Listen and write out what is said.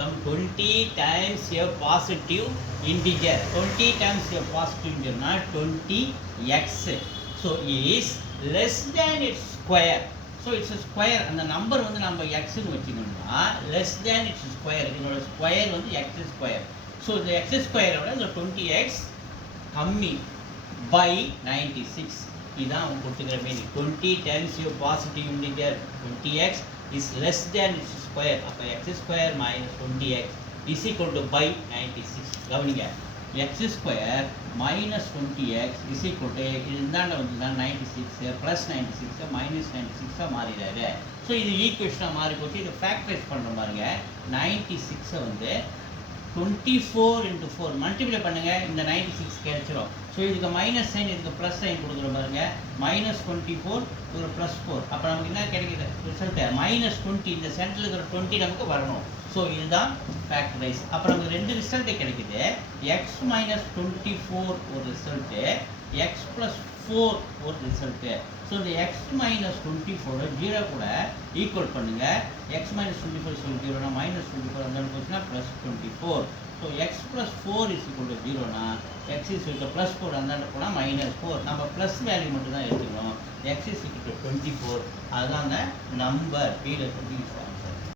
become 20 times a positive integer. 20 times a positive integer, not 20x. So is less than its square. So it's a square. And the number வந்து நம்ம x னு வச்சுக்கணும்னா less than its square. இதோட square வந்து x square. So the x square விட இந்த 20x கம்மி by 96. இதான் அவங்க கொடுத்துக்கிற meaning. 20 times your positive integer 20x is less than its square. அப்போ x square minus 20x is equal to by 96. கவனிங்க, x square minus 20x is equal to இதுதாண்ட வந்து 96 plus 96 minus 96 மாறிடாது. So இது ஈக்குவேஷனாக மாறி போச்சு. இது ஃபேக்டரைஸ் பண்ணுற பாருங்க. 96 வந்து 24 into 4 மல்டிப்ளை பண்ணுங்க, இந்த 96 கிடைச்சிரும். ஸோ இதுக்கு மைனஸ் சைன், இதுக்கு ப்ளஸ் சைன் கொடுக்குற பாருங்க. மைனஸ் 24 ஒரு ப்ளஸ் 4. அப்போ நமக்கு என்ன கிடைக்குது ரிசல்ட்டு? மைனஸ் 20. இந்த சென்டரில் இருக்கிற 20 நமக்கு வரணும். ஸோ இதுதான் ஃபேக்டரைஸ். அப்போ நமக்கு ரெண்டு ரிசல்ட்டு கிடைக்குது. எக்ஸ் மைனஸ் 24 ஒரு ரிசல்ட்டு, எக்ஸ் ப்ளஸ் 4 ஒரு ரிசல்ட்டு. ஸோ இந்த எக்ஸ் மைனஸ் 24 ஜீரோ கூட ஈக்குவல் பண்ணுங்க. எக்ஸ் மைனஸ் 24 சொல்லி ஜீரோனா மைனஸ் 24 அந்த போச்சுன்னா plus 24. So x plus 4 is equal to ஜீரோனா எக்ஸ் இஸ் ஈக்குவல் ப்ளஸ் 4 அந்த போனால் மைனஸ் 4. நம்ம ப்ளஸ் வேல்யூ மட்டும் தான் எடுத்துக்கணும். X is equal to 24. அதுதான் அந்த நம்பர் கீழே